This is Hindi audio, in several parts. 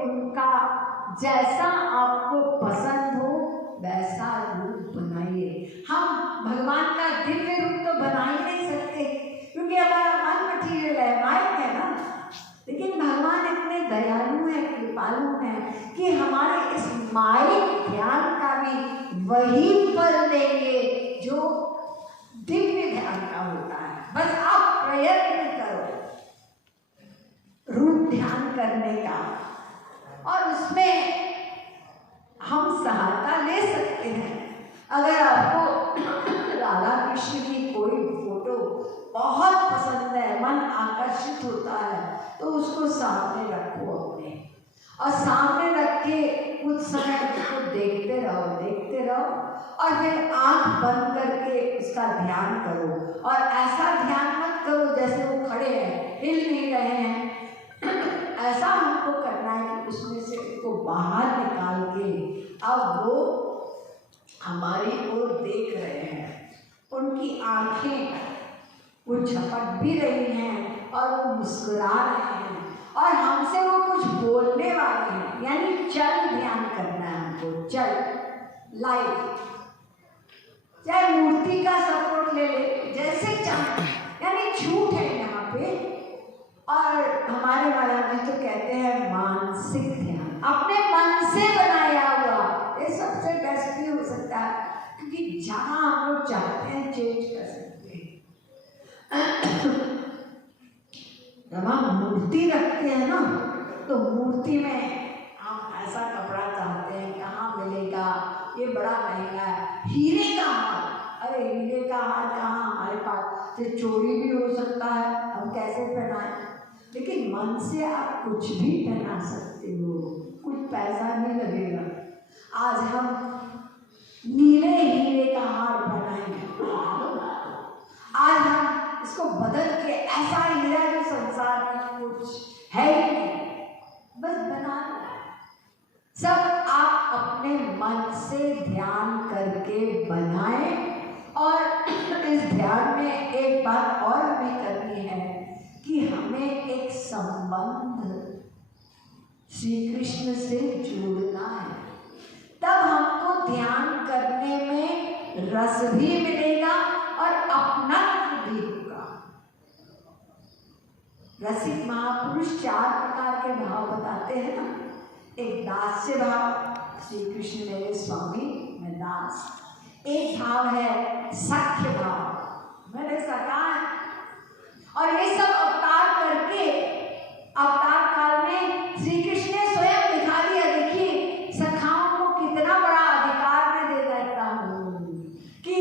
उनका जैसा आपको पसंद हो वैसा रूप बनाइए। हम भगवान का दिव्य रूप तो बना ही नहीं सकते क्योंकि हमारा मन मटीरियल है, माइक है ना, लेकिन भगवान इतने दयालु हैं, कृपालु हैं कि हमारे इस माइक ध्यान का भी वही फल देंगे जो दिव्य ध्यान का होता है। बस आप प्रयत्न करो रूप ध्यान करने का, और उसमें हम सहायता ले सकते हैं। अगर आपको राधा कृष्ण की कोई फोटो बहुत पसंद है, मन आकर्षित होता है, तो उसको सामने रखो अपने, और सामने रख के कुछ समय उसको देखते रहो और फिर आंख बंद करके उसका ध्यान करो। और ऐसा ध्यान मत करो जैसे वो खड़े हैं, हिल नहीं रहे हैं। ऐसा हमको करना है कि उसमें से उसको बाहर निकाल के अब वो हमारी ओर देख रहे हैं, उनकी आंखें वो झपक भी रही हैं और वो मुस्कुरा रहे हैं और हमसे वो कुछ बोलने वाले हैं। यानी चल ध्यान करना है हमको, चल लाइव, चाहे मूर्ति का सपोर्ट ले ले जैसे चाहे, यानी छूट है यहाँ पे। और हमारे महाराज जी तो कहते हैं मानसिक ध्यान, अपने मन से बनाया हुआ, ये सबसे बेस्ट भी हो सकता है क्योंकि जहाँ हम लोग चाहते हैं चेंज कर सकते हैं। जब हम मूर्ति रखते हैं ना, तो मूर्ति में हम ऐसा कपड़ा चाहते हैं, कहाँ मिलेगा, ये बड़ा महंगा है, हीरे का हार, अरे हीरे का हार कहाँ हमारे पास, तो चोरी भी हो सकता है, हम कैसे पहनाएं। लेकिन मन से आप कुछ भी पहना सकते हो, कुछ पैसा नहीं लगेगा। आज हम नीले हीरे का हार बनाएंगे, आज हम इसको बदल के ऐसा हीरा जो संसार में कुछ है ही नहीं, बस बना सब आप अपने मन से ध्यान करके बनाएं। और इस ध्यान में एक बात और हमें करनी है कि हमें एक संबंध श्री कृष्ण से जोड़ना है, तब हमको ध्यान करने में रस भी मिलेगा और अपनात्व भी होगा। रसिक महापुरुष 4 प्रकार के भाव बताते हैं ना। एक दास्य भाव, श्री कृष्ण मेरे स्वामी मैं दास। एक भाव है सख्य भाव, मेरे सखा है। और ये सब अवतार करके अवतार काल में श्री कृष्ण ने स्वयं दिखा दिया, देखिए सखाओं को कितना बड़ा अधिकार मैं दे देता हूँ कि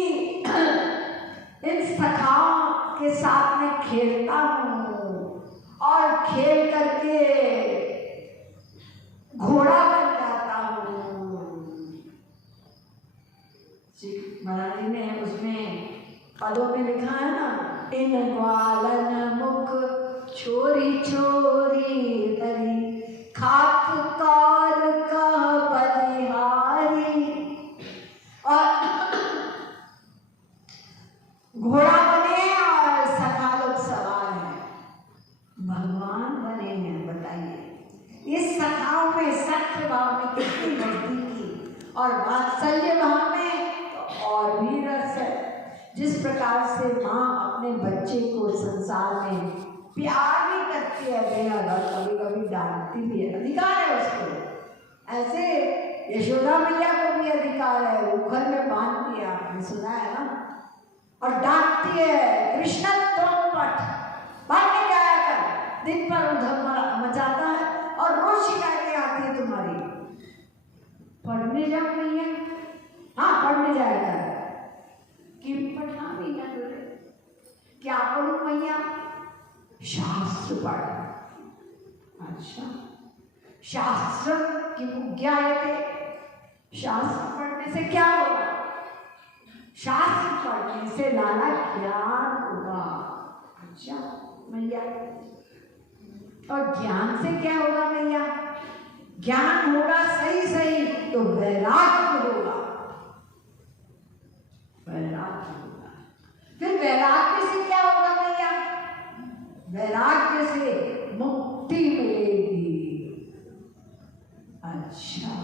इन सखाओं के साथ मैं खेलता हूँ और खेल करके घोड़ा बन जाता हूँ। महाराज जी ने उसमें पदों में लिखा है ना, इन ग्वालन मुख छोरी छोरी तरी खाक कार का बलिहारी। और घोड़ा बने और सखा लोग सवार हैं, भगवान बने हैं। बताइए इस सखाओं में सख्य भाव में कितनी नजदीकी, और वात्सल्य भाव में तो और भी रस है। जिस प्रकार से माँ अपने बच्चे को संसार में प्यार भी करती है बेहद और कभी कभी डांटती भी है, अधिकार है उसको। ऐसे यशोदा मैया को भी अधिकार है, उखल में बांध दिया, आपने सुना है ना, और डांटती है कृष्ण तुम पट पढ़ के जाया कर, दिन पर उधम मचाता है और रोज शिकायतें आती है तुम्हारी। पढ़ने जाओ नहीं है, हाँ पढ़ने जाएगा कि पढ़ावी ना करे, क्या पढ़ूं मैया, शास्त्र पढ़। अच्छा शास्त्र की ज्ञायते, शास्त्र पढ़ने से क्या होगा, शास्त्र पढ़ने से लाला ज्ञान होगा। अच्छा मैया, और ज्ञान से क्या होगा मैया, ज्ञान होगा सही सही तो वैराग्य होगा, वैराग्य होगा। फिर वैराग्य से क्या होगा मैया, वैराग्य से मुक्ति मिलेगी। अच्छा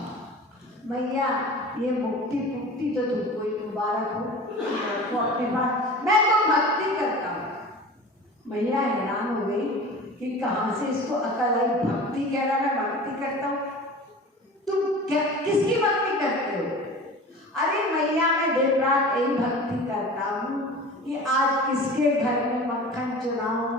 मैया ये मुक्ति मुक्ति तो तुमको ही मुबारक हो, वो अपने पास, मैं तो भक्ति करता हूँ। मैया हैरान हो गई कि कहाँ से इसको अकल आई, भक्ति कह रहा मैं भक्ति करता हूँ, तुम क्या किसकी भक्ति करते हो? अरे मैया मैं दिन रात यही भक्ति करता हूँ कि आज किसके घर में मक्खन चुराऊं,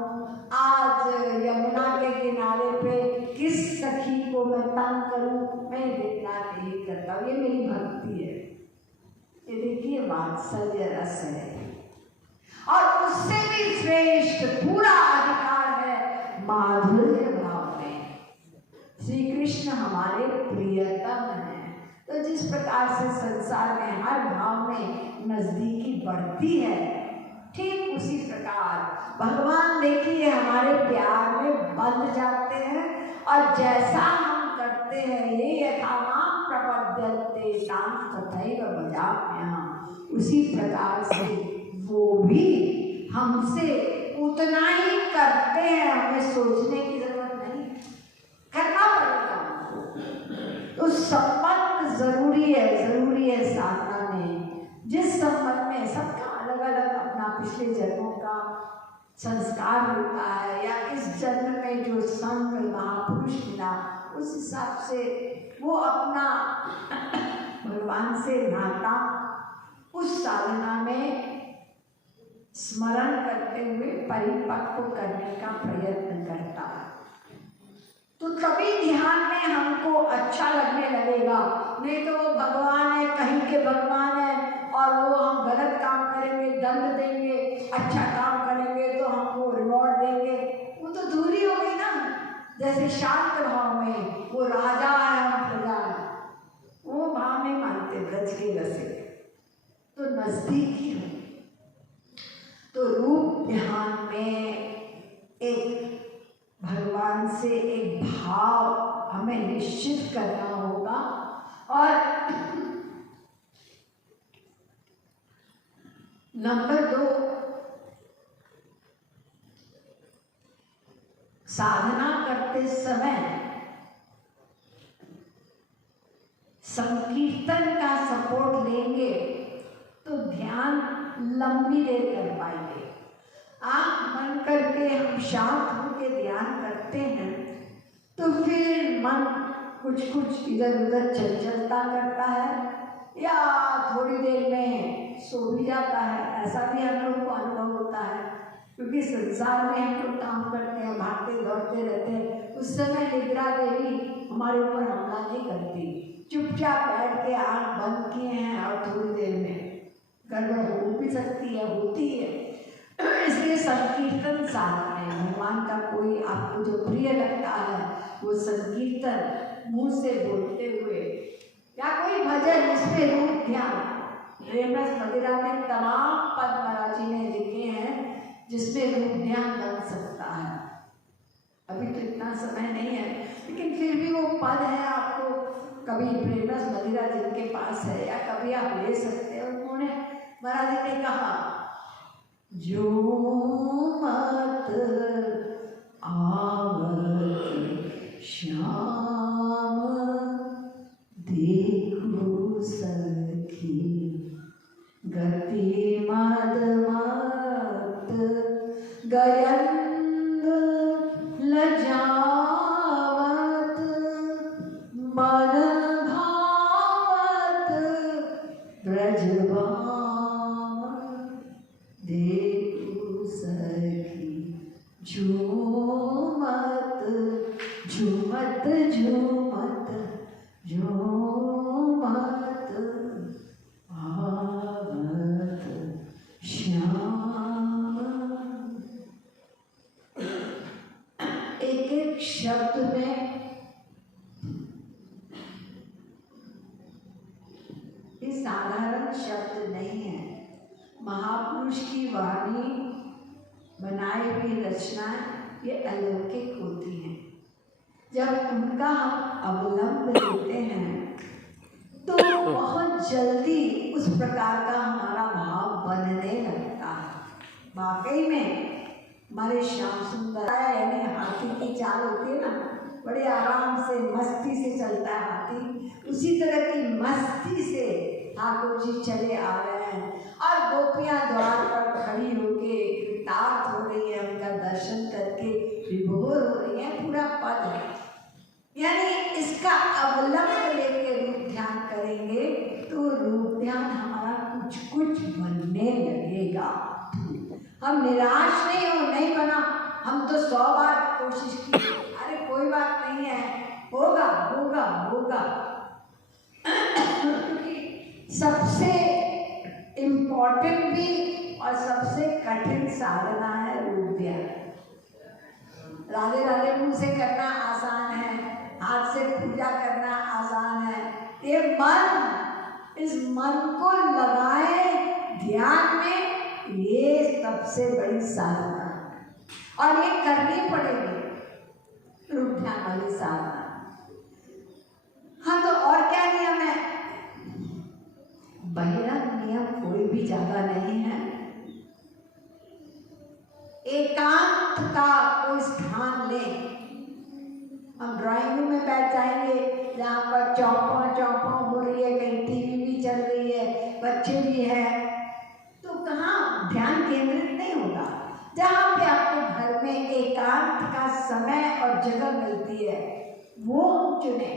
आज यमुना के किनारे पे किस सखी को मैं तंग करूं, मैं दिन रात यही करता हूँ, ये मेरी भक्ति है। ये देखिए वात्सल्य रस है, और उससे भी श्रेष्ठ पूरा अधिकार है माधुर्य भाव में। श्री कृष्ण हमारे प्रियतम है, तो जिस प्रकार से संसार में हर भाव में नजदीकी बढ़ती है, ठीक उसी प्रकार भगवान देखिए हमारे प्यार में बंध जाते हैं, और जैसा हम करते हैं ये यथा मां प्रपद्यन्ते तां तथैव भजाम्यहम्, उसी प्रकार से वो भी हमसे उतना ही करते हैं, हमें सोचने की जरूरत नहीं, करना पड़ेगा हमको। तो संबंध जरूरी है साधना में। जिस संबंध में सबका अलग अलग अपना पिछले जन्मों का संस्कार होता है, या इस जन्म में जो संत महापुरुष मिला उस हिसाब से वो अपना भगवान से नाता उस साधना में स्मरण करते हुए परिपक्व करने का प्रयत्न करता है। तो तभी ध्यान में हमको अच्छा लगने लगेगा, नहीं तो वो भगवान है, कहीं के भगवान है, और वो हम गलत काम करेंगे दंड देंगे, अच्छा काम करेंगे तो हमको रिवॉर्ड देंगे, वो तो दूरी हो गई ना। जैसे शांत भाव में वो राजा है हम प्रजा है, वो भाव नहीं मानते ब्रज के रसिक, तो नजदीकी हो। तो रूप ध्यान में एक भगवान से एक भाव हमें निश्चित करना होगा, और नंबर 2, साधना करते समय संकीर्तन का सपोर्ट लेंगे तो ध्यान लंबी देर कर पाएंगे। आँख बंद करके हम शांत होकर ध्यान करते हैं तो फिर मन कुछ कुछ इधर उधर चंचलता करता है, या थोड़ी देर में सो भी जाता है, ऐसा भी हम लोग को अनुभव होता है। क्योंकि संसार में हम लोग काम करते हैं, भागते दौड़ते रहते हैं, उस समय निद्रा देवी हमारे ऊपर हमला नहीं करती, चुपचाप बैठ के आँख बंद किए हैं और थोड़ी देर में गड़बड़ हो भी सकती है, होती है। इसलिए संकीर्तन साधना है। भगवान का कोई आपको जो प्रिय लगता है वो संकीर्तन मुंह से बोलते हुए, या कोई भजन जिसमें रूप ध्यान, प्रेमरस मदिरा में तमाम पद महाराज जी ने लिखे हैं जिसमें रूप ध्यान बन सकता है। अभी तो इतना समय नहीं है, लेकिन फिर भी वो पद है, आपको कभी प्रेमरस मदिरा जिनके पास है या कभी आप ले सकते हैं। उन्होंने महाराज जी ने कहा, जो मत आवत श्याम देखो सखी, गति मद मत गयंद लजावत, मन भावत ब्रजवा देखो सखी, झूमत झूमत झूमत झूमत आवत श्याम। एक एक शब्द में ये साधारण शब्द नहीं है, महापुरुष की वाणी बनाई हुई रचनाएं ये अलौकिक होती हैं। जब उनका हम अवलंब लेते हैं तो बहुत जल्दी उस प्रकार का हमारा भाव बनने लगता है। वाकई में हमारे श्याम सुंदर यानी हाथी की चाल होती है ना, बड़े आराम से मस्ती से चलता है हाथी, उसी तरह की मस्ती से ठाकुर जी चले आ रहे हैं। और गोपियां द्वार पर खड़ी होके कृतार्थ हो रही है, उनका दर्शन करके विभोर हो रही है। पूरा पद है, यानी इसका अवलंब लेके रूप ध्यान करेंगे तो रूप ध्यान हमारा कुछ कुछ बनने लगेगा। हम निराश नहीं बना, हम तो 100 बार कोशिश की, अरे कोई बात नहीं है, होगा होगा होगा। क्योंकि सबसे इम्पोर्टेंट भी और सबसे कठिन साधना है रूप ध्यान। राधे राधे मुंह से करना आसान है, हाथ से पूजा करना आसान है, ये इस मन को लगाए ध्यान में, ये सबसे बड़ी साधना है और ये करनी पड़ेगी रूप ध्यान वाली साधना। हाँ, तो और क्या नियम है? बहिरंग नियम कोई भी ज्यादा नहीं है। एकांत का कोई स्थान ले। हम ड्राइंग रूम में बैठ जाएंगे जहाँ पर चौपा हो रही है, कहीं टीवी भी चल रही है, बच्चे भी हैं, तो कहाँ ध्यान केंद्रित नहीं होगा। जहाँ पे आपको घर में एकांत का समय और जगह मिलती है वो चुने,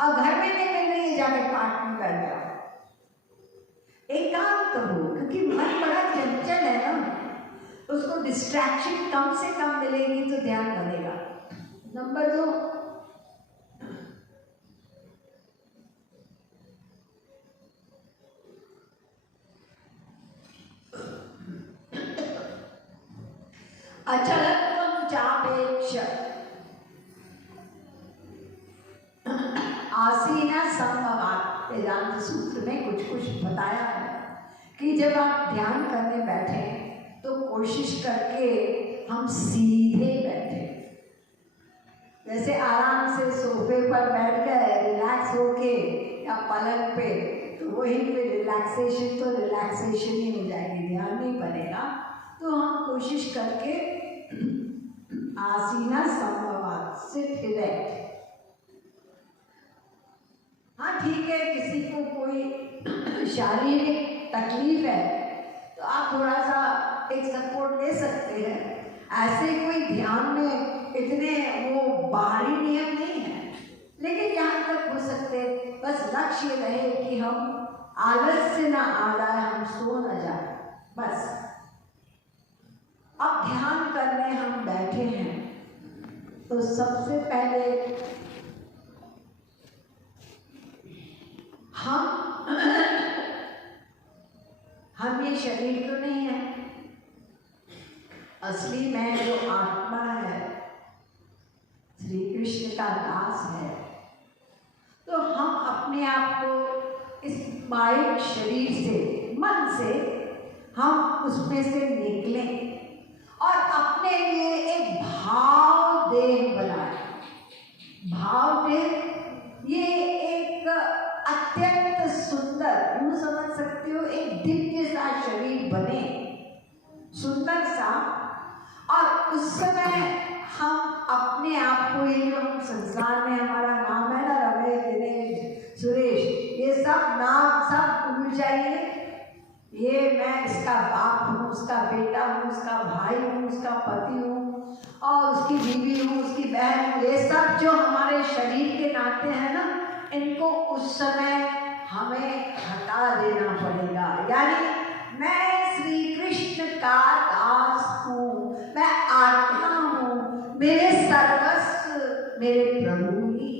और घर में नहीं मिल रही है जाके पार्क में बैठ जाओ। एकांत हो, क्योंकि मन बड़ा चंचल है ना, उसको डिस्ट्रैक्शन कम से कम मिलेगी तो ध्यान बनेगा। नंबर 2, अचलत्वं चापेक्ष आसीना संभवात्। वेदांत सूत्र में कुछ बताया है कि जब आप ध्यान करने बैठे तो कोशिश करके हम सीधे बैठे, जैसे आराम से सोफे पर बैठ गए रिलैक्स होके या पलंग पे, तो वहीं पे रिलैक्सेशन तो रिलैक्सेशन ही हो जाएगी, ध्यान नहीं बनेगा। तो हम कोशिश करके आसीना संभवात्, सिट इरेक्ट। हाँ ठीक है, किसी को कोई शारीरिक तकलीफ है तो आप थोड़ा सा एक सपोर्ट ले सकते हैं। ऐसे कोई ध्यान में इतने वो बाहरी नियम नहीं है, लेकिन यहाँ तक हो सकते, बस लक्ष्य रहे कि हम आलस से ना आ जाए, हम सो न जाए, बस। अब ध्यान करने हम बैठे हैं तो सबसे पहले हम ये शरीर तो नहीं है, असली मैं जो आत्मा है, श्री कृष्ण का दास है, तो हम अपने आप को इस माइक शरीर से, मन से, हम उसमें से निकलें और अपने लिए एक भाव देह बनाए। भाव देह ये एक अत्यंत सुंदर, यूं समझ सकते हो, एक दिव्य सा शरीर बने, सुंदर सा। और उस समय हम अपने आप को, ये जो संसार में हमारा नाम है ना, रमेश, दिनेश, सुरेश, ये सब नाम सब भूल जाइए। ये मैं इसका बाप हूँ, उसका बेटा हूँ, उसका भाई हूँ, उसका पति हूँ और उसकी बीवी हूँ, उसकी बहन हूँ, ये सब जो हमारे शरीर के नाते हैं ना, इनको उस समय हमें हटा देना पड़ेगा। यानी मैं श्री कृष्ण का दास हूँ, मैं आत्मा हूँ, मेरे सर्वस्व मेरे प्रभु ही,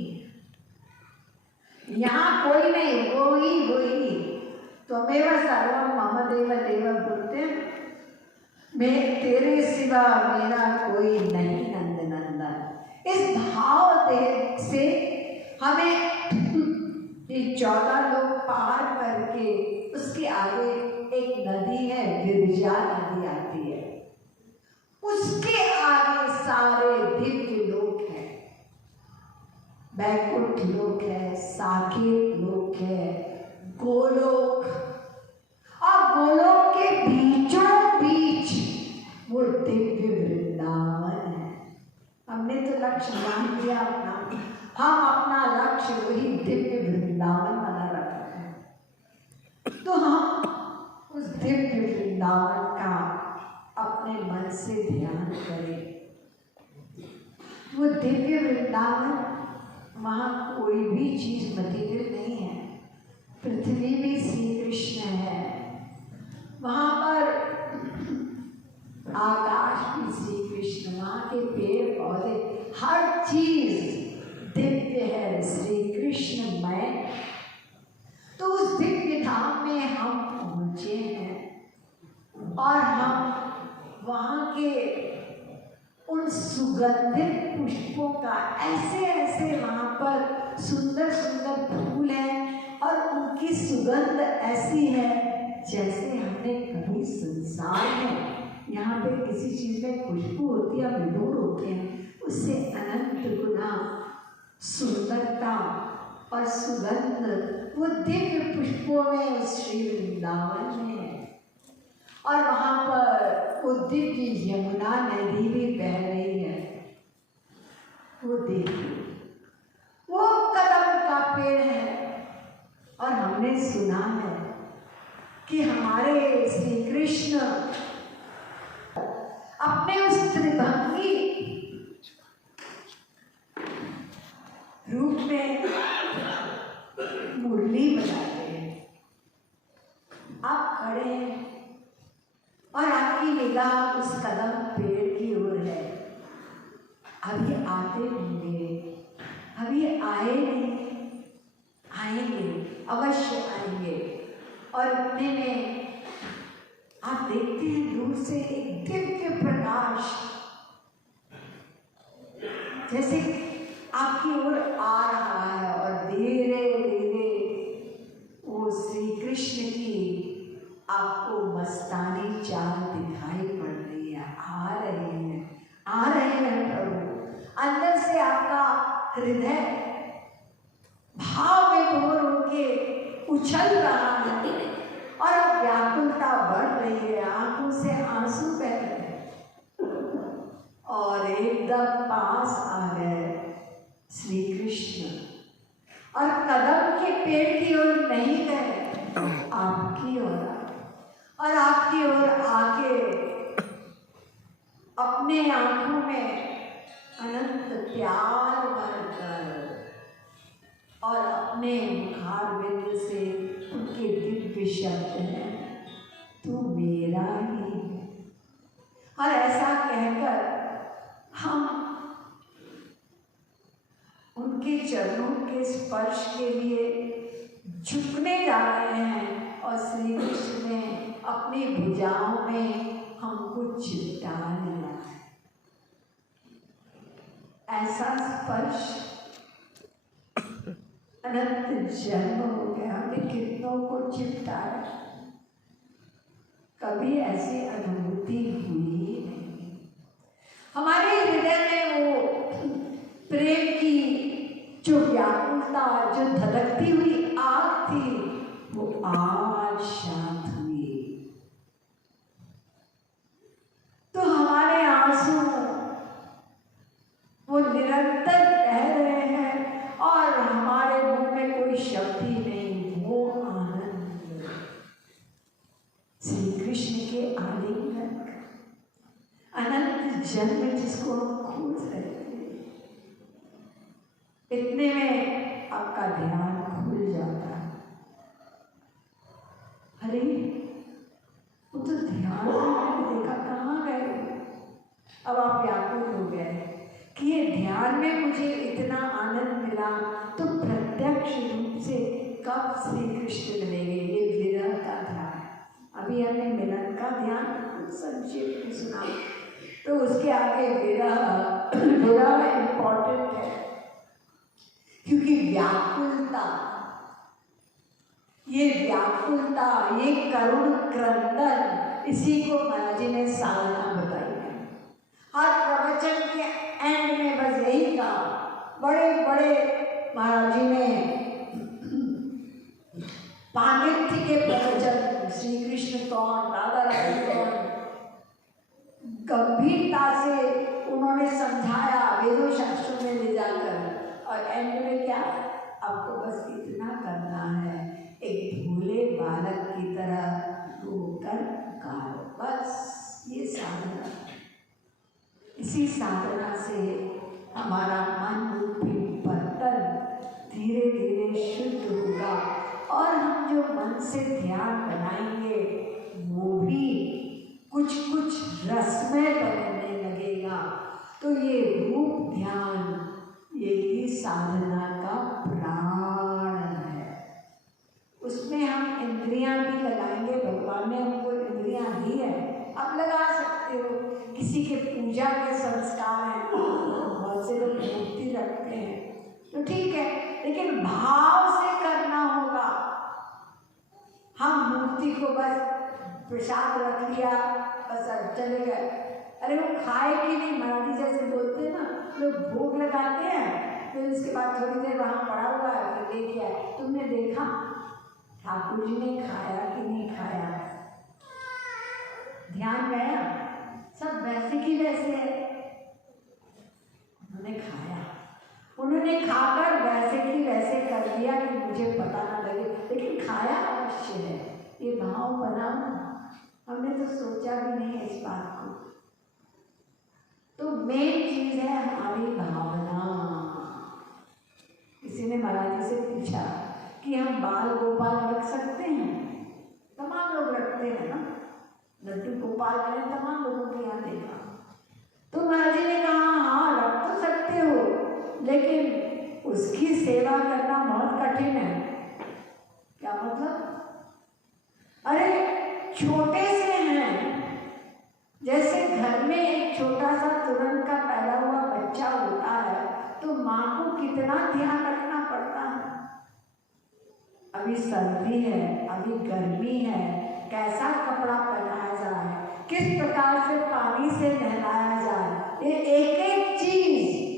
यहाँ कोई नहीं, वो ही त्वमेव सर्वम मम देव देव बोलते, मैं तेरे सिवा मेरा कोई नहीं नंद नंदन। इस भाव से हमें ये 14 लोग पार करके उसके आगे एक नदी है, गिरिजा नदी आती है, उसके आगे सारे दिव्य लोक हैं, बैकुंठ लोक है, साकेत लोक है, गोलोक, और गोलोक के बीचों बीच वो दिव्य वृंदावन है। हमने तो लक्ष्य मान लिया अपना, हम अपना लक्ष्य आकाश वही दिव्य वृंदावन बना रखा है। तो हम उस दिव्य वृंदावन का अपने मन से ध्यान करें। वो दिव्य वृंदावन, वहाँ कोई भी चीज मटेरियल नहीं है। पृथ्वी भी श्री कृष्ण है, वहाँ पर आकाश भी श्री कृष्ण, वहाँ के पेड़ पौधे, हर चीज दिव्य है, श्री कृष्णमय। तो उस दिव्य धाम में हम पहुँचे हैं और हम वहाँ के उन सुगंधित पुष्पों का, ऐसे ऐसे वहाँ पर सुंदर सुंदर फूल हैं और उनकी सुगंध ऐसी है जैसे हमने कभी संसार में, यहाँ पे किसी चीज़ में खुशबू होती है, विभोर होते हैं, उससे अनंत गुना सुंदरता और सुगंध वो दिव्य पुष्पों में उस श्री वृंदावन में है। और वहाँ पर वो दिव्य यमुना नदी भी बह रही है। वो देखिए, वो कदम का पेड़ है और हमने सुना है कि हमारे श्री कृष्ण अपने उस त्रिभंगी रूप में मुरली बजाते हैं। आप खड़े हैं और आपकी निगाह उस कदम पेड़ की ओर है। अभी आते होंगे, अभी आए नहीं, आएंगे, अवश्य आएंगे। और इतने में आप देखते हैं दूर से एक दिव्य प्रकाश जैसे आपकी ओर आ रहा है और धीरे धीरे वो श्री कृष्ण की आपको मस्तानी चाल दिखाई पड़ रही है। आ रहे हैं प्रभु। अंदर से आपका हृदय भाव विभोर होके उछल रहा है और अब व्याकुलता बढ़ रही है, आंखों से आंसू बह रहे हैं और एकदम पास आ गए श्री कृष्ण और कदम के पेड़ की ओर नहीं गए, आपकी ओर और आपकी ओर आके अपने आंखों में अनंत प्यार भरकर और अपने मुखारविंद से उनके दिव्य शब्द हैं, तू मेरा ही है। और ऐसा कहकर हम उनके चरणों के स्पर्श के लिए झुकने जा रहे हैं और श्री कृष्ण ने अपनी भुजाओं में हमको चिपटा लिया है। ऐसा स्पर्श अनंत जन्म हो गया, हमने कितनों को चिपटाया, कभी ऐसी अनुभूति हुई नहीं। हमारे हृदय में वो प्रेम की जो व्याकुलता, जो धधकती हुई आग थी, वो आज शांत हुई। तो हमारे आंसू वो निरंतर बह रहे हैं और हमारे मुंह में कोई शब्द ही नहीं, वो आनंद श्री कृष्ण के आलिंगन का अनंत जन्म जिसको हम खोज रहे थे। इतने में आपका ध्यान खुल जाता है। अरे वो तो ध्यान मैंने देखा, कहाँ गए? अब आप व्याकुल हो गए कि ये ध्यान में मुझे इतना आनंद मिला, तो प्रत्यक्ष रूप से कब श्री कृष्ण मिलेंगे? ये विरह का ध्यान। अभी हमने मिलन का ध्यान संक्षेप में सुना, तो उसके आगे विरह इम्पोर्टेंट है, क्योंकि व्याकुलता, ये करुण क्रंदन, इसी को महाराज जी ने साधना बताई है। हर प्रवचन के एंड में बस यही कहा, बड़े बड़े महाराज जी ने पांडित्य के प्रवचन, श्री कृष्ण कौन, राधा रानी कौन, गंभीरता से उन्होंने समझाया वेदों शास्त्रों में ले जाकर, और एंड में क्या, इसी साधना से हमारा मन रूपी बर्तन धीरे धीरे शुद्ध होगा और हम जो मन से ध्यान बनाएंगे वो भी कुछ कुछ रसमय बनने लगेगा। तो ये रूप ध्यान यही साधना का प्राण है। उसमें हम इंद्रियां भी लगाएंगे, भगवान ने हमको इंद्रियां दी है, आप लगा सकते हो। किसी के पूजा के संस्कार हैं, बहुत से लोग मूर्ति रखते हैं तो ठीक है, लेकिन भाव से करना होगा। हम मूर्ति को बस प्रसाद रख लिया बस चले गए, अरे वो खाए कि नहीं, महाराज जैसे बोलते हैं ना, लोग भोग लगाते हैं फिर उसके बाद थोड़ी देर वहाँ पड़ा हुआ है फिर लेके आए। तुमने देखा ठाकुर जी ने खाया कि नहीं खाया? ध्यान गया? सब वैसे की वैसे है। उन्होंने खाया, उन्होंने खाकर वैसे की वैसे कर दिया कि मुझे पता ना लगे, लेकिन खाया अवश्य है। ये भाव बना, हमने तो सोचा भी नहीं है इस बात को। तो मेन चीज है हमारी भावना। किसी ने महाराज जी से पूछा कि हम बाल गोपाल रख सकते हैं? तमाम लोग रखते हैं ना, लड्डू गोपाल मैंने तमाम लोगों के यहाँ देखा। तो महाराज जी ने कहा हाँ रख तो सकते हो, लेकिन उसकी सेवा करना बहुत कठिन है। क्या मतलब? अरे छोटे से हैं, जैसे घर में एक छोटा सा तुरंत का पैदा हुआ बच्चा होता है तो माँ को कितना ध्यान रखना पड़ता है। अभी सर्दी है, अभी गर्मी है, कैसा कपड़ा पहनाया जाए, किस प्रकार से पानी से नहलाया जाए, ये एक एक चीज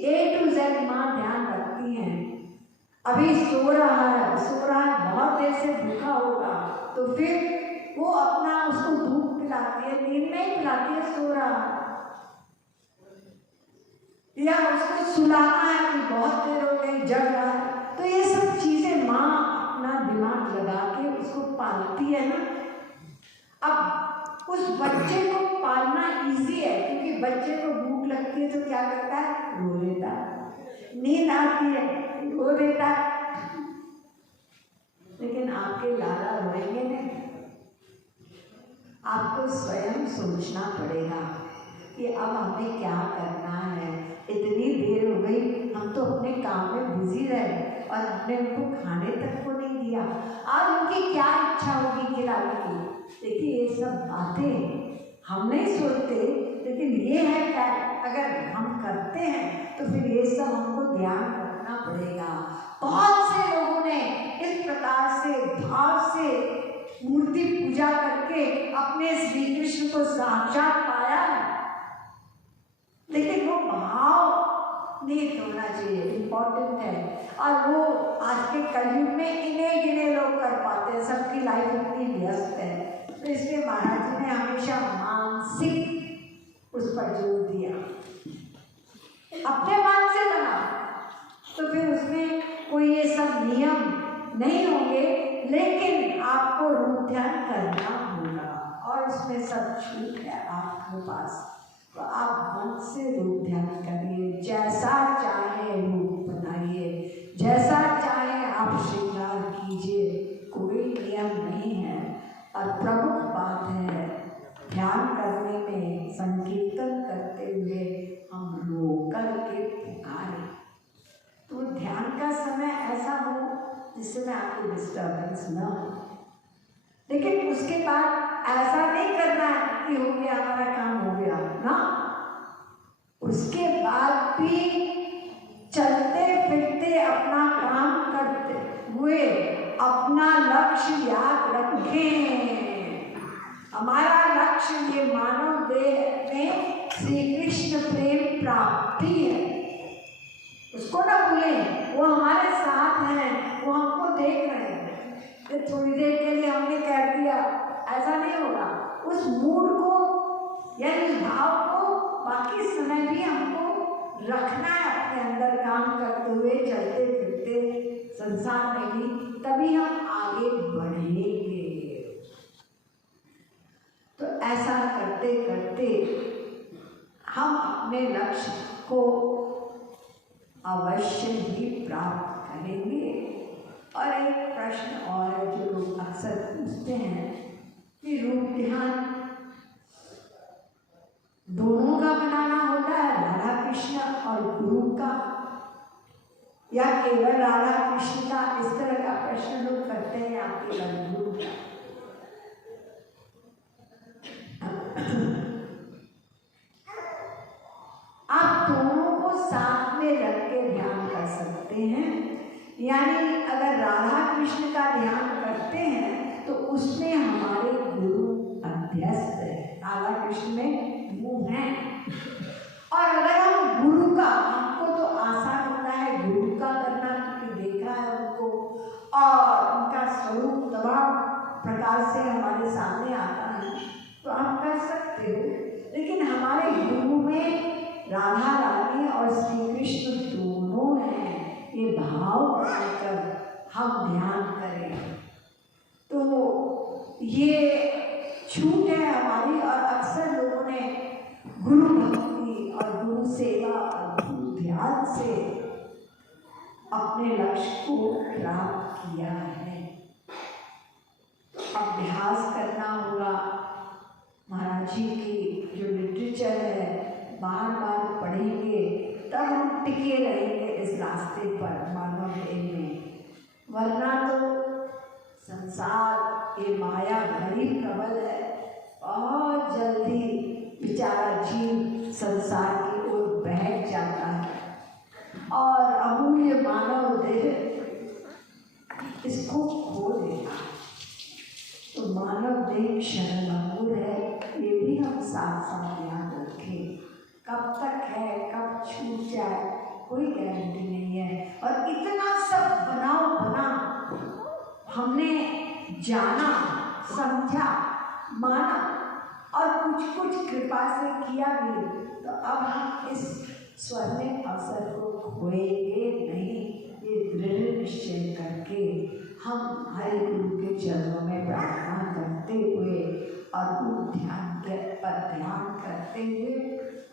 A to Z माँ ध्यान रखती है। अभी सो रहा है, बहुत देर से भूखा होगा तो फिर वो अपना उसको दूध पिलाती है, नींद नहीं पिलाती है, सो रहा है। या उसको सुलाना है कि बहुत देर हो गई, जग रहा है, तो ये सब चीजें माँ अपना दिमाग लगा के उसको पालती है ना। अब उस बच्चे को पालना इजी है, क्योंकि बच्चे को भूख लगती है तो क्या करता है? रो लेता है, नींद आती है रो देता है। लेकिन आपके लाला रोएंगे नहीं। आपको स्वयं सोचना पड़ेगा कि अब हमें क्या करना है। इतनी देर हो गई, हम तो अपने काम में बिजी रहे और हमने उनको खाने तक को नहीं दिया। आज उनकी क्या इच्छा होगी खिलाने की? देखिए ये सब बातें हम नहीं सोचते, लेकिन ये है क्या, अगर हम करते हैं तो फिर ये सब हमको ध्यान रखना पड़ेगा। बहुत से लोगों ने इस प्रकार से भाव से मूर्ति पूजा करके अपने श्री कृष्ण को साक्षात पाया है, लेकिन वो भाव नहीं होना चाहिए, इम्पोर्टेंट है। और वो आज के कलयुग में इन्हें गिने लोग कर पाते हैं, सबकी लाइफ इतनी व्यस्त है। तो इसलिए महाराज जी ने हमेशा मानसिक उस पर जोर दिया। अपने मन से बना तो फिर उसमें कोई ये सब नियम नहीं होंगे, लेकिन आपको रूप ध्यान करना होगा और उसमें सब छूट है आपके पास। तो आप मन से रूप ध्यान करिए, जैसा चाहे रूप बनाइए, जैसा चाहे आप श्रृंगार कीजिए, कोई नियम नहीं है। और प्रमुख बात है ध्यान करने में, संकीर्तन करते हुए हम रोकर के पुकारें। तो ध्यान का समय ऐसा हो जिसमें आपको डिस्टर्बेंस न हो, लेकिन उसके बाद ऐसा नहीं करना है कि हो गया हमारा काम हो गया ना। उसके बाद भी चलते फिरते अपना काम करते हुए अपना लक्ष्य याद रखें। हमारा लक्ष्य ये मानव देह में श्री कृष्ण प्रेम प्राप्ति है, उसको ना भूलें। वो हमारे साथ हैं, वो हमको देख रहे हैं। तो थोड़ी देर के लिए हमने कह दिया, ऐसा नहीं होगा। उस मूड को या उस भाव को बाकी समय भी हमको रखना है अपने अंदर, काम करते हुए, चलते फिरते संसार में भी, तभी हम आगे बढ़ेंगे। तो ऐसा करते करते हम अपने लक्ष्य को अवश्य ही प्राप्त करेंगे। और एक प्रश्न और है जो लोग अक्सर पूछते हैं कि रूप ध्यान दोनों का बनाना होता है, राधा कृष्ण और गुरु का, या केवल राधा कृष्ण का? इस तरह का प्रश्न लोग करते हैं, या केवल गुरु का? आप दोनों को साथ में रख के ध्यान कर सकते हैं। यानी अगर राधा कृष्ण का ध्यान करते हैं तो उसमें हमारे गुरु अध्यस्त है, राधा कृष्ण में वो हैं। और अगर हम गुरु का, हमको तो आसान होता है गुरु का करना क्योंकि देखा है उनको और उनका स्वरूप तमाम प्रकार से हमारे सामने आता है, तो आप कर सकते हो। लेकिन हमारे गुरु में राधा रानी और श्री कृष्ण दोनों हैं, ये भाव बनाकर हम ध्यान करें तो ये छूट है हमारी। और अक्सर लोगों ने गुरु भक्ति और गुरु सेवा और गुरु ध्यान से अपने लक्ष्य को प्राप्त किया है। अभ्यास करना होगा। महाराज जी की जो लिटरेचर है बार बार पढ़ेंगे तब हम टिके रहेंगे इस रास्ते पर मानव देह में। वरना तो संसार ये माया बड़ी प्रबल है, बहुत जल्दी बेचारा जीव संसार की ओर बहक जाता है और अमूल्य मानव देह इसको खो देगा। तो मानव देह क्षणभंगुर है, ये भी हम साथ साथ याद रखें। कब तक है, कब छूट जाए कोई गारंटी नहीं है। और इतना सब बनाओ बना हमने जाना, समझा, माना और कुछ कुछ कृपा से किया भी, तो अब हम इस स्वर्णिम अवसर को खोएंगे नहीं। ये दृढ़ निश्चय करके हम हरि गुरु के चरणों में प्रार्थना करते हुए और गुरु ध्यान पर ध्यान करते हुए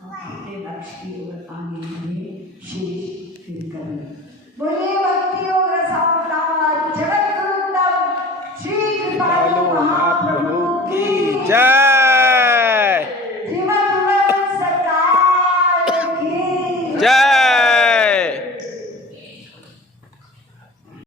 हम अपने लक्ष्य की ओर आगे बढ़े। शेष फिर करें। बोलिए